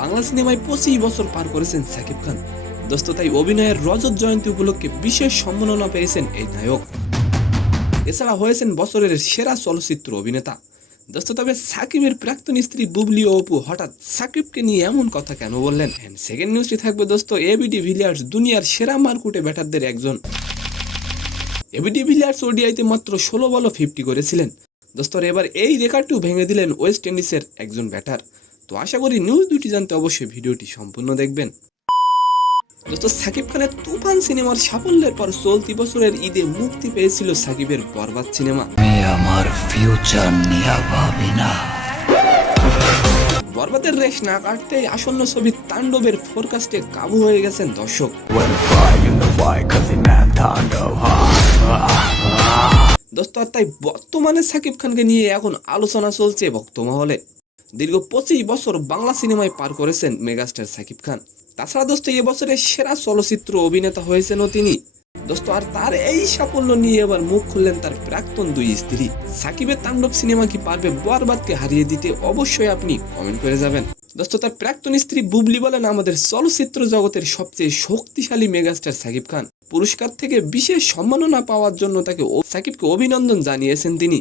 বাংলা সিনেমায় 25 বছর পার করেছেন শাকিব খান। দোস্ত তাই অভিনয়ের রজত জয়ন্তী উপলক্ষে বিশেষ সম্মাননা পেয়েছেন এই নায়ক। এছাড়া হয়েছেন বছরের সেরা চলচ্চিত্র অভিনেতা। দোস্ত তবে সাকিবের প্রাক্তন স্ত্রী বুবলি ও অপু হঠাৎ সাকিবকে নিয়ে এমন কথা কেন বললেন? সেকেন্ড নিউজটি থাকবে দোস্ত এবিডি ভিলিয়ার্স দুনিয়ার সেরা মারকুটে ব্যাটারদের একজন। এবিডি ভিলিয়ার্স ওডিআইতে মাত্র 16 বলে 50 করেছিলেন। দোস্তর এবার এই রেকর্ডটিও ভেঙে দিলেন ওয়েস্ট ইন্ডিজের একজন ব্যাটার। তো আশা করি নিউজ দুটি জানতে অবশ্যই ভিডিওটি সম্পূর্ণ দেখবেন। দোস্ত সাকিব খানের তুফান সিনেমার সাফল্যের পর চলতি বছরের ঈদে মুক্তি পেয়েছিল সাকিবের বরবাদ সিনেমা। আমার ফিউচার নিয়ে ভাবি না। বরবাদের রেশ না কাটতেই আসন্ন ছবি তাণ্ডবের ফোরকাস্টে কাবু হয়ে গেছেন দর্শক। দোস্ত তাই বর্তমানে সাকিব খানকে নিয়ে এখন আলোচনা চলছে ভক্তমহলে। দীর্ঘ 25 বছর বাংলা সিনেমায় পার করেছেন মেগাস্টার সাকিব খান। তাছাড়া দোস্ত এবছরের সেরা চলচ্চিত্র অভিনেতা হয়েছেনও তিনি। দোস্ত আর তার এই সাফল্য নিয়ে এবার মুখ খুললেন তার প্রাক্তন দুই স্ত্রী। সাকিবের তাণ্ডব সিনেমা কি পারবে বরবাদকে হারিয়ে দিতে? অবশ্যই আপনি কমেন্ট করে যাবেন। দোস্ত তার প্রাক্তন স্ত্রী বুবলি বলেন, আমাদের চলচ্চিত্র জগতের সবচেয়ে শক্তিশালী মেগাস্টার সাকিব খান। পুরস্কার থেকে বিশেষ সম্মাননা পাওয়ার জন্য সাকিবকে অভিনন্দন জানিয়েছেন তিনি।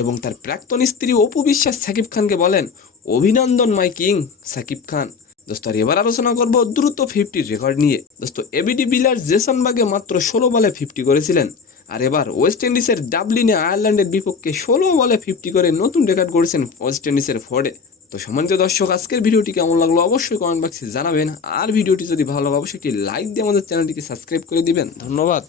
এবং তার প্রাক্তন স্ত্রী অপু বিশ্বাস সাকিব খানকে বলেন, অভিনন্দন মাই কিং সাকিব খান। দোস্ত এবার আলোচনা করব দ্রুত 50 রেকর্ড নিয়ে। দোস্ত এবিডি ভিলিয়ার্স জেসনবার্গে মাত্র 16 বলে 50 করেছিলেন। আর এবার ওয়েস্ট ইন্ডিজের ডাবলিনে আয়ারল্যান্ডের বিপক্ষে 16 বলে 50 করে নতুন রেকর্ড করেছেন ওয়েস্ট ইন্ডিজের ফোর্ডে। তো সম্মানিত দর্শক, আজকের ভিডিওটি কেমন লাগলো অবশ্যই কমেন্ট বক্সে জানাবেন। আর ভিডিওটি যদি ভালো লাগে অবশ্যই একটি লাইক দিয়ে আমাদের চ্যানেলটিকে সাবস্ক্রাইব করে দিবেন। ধন্যবাদ।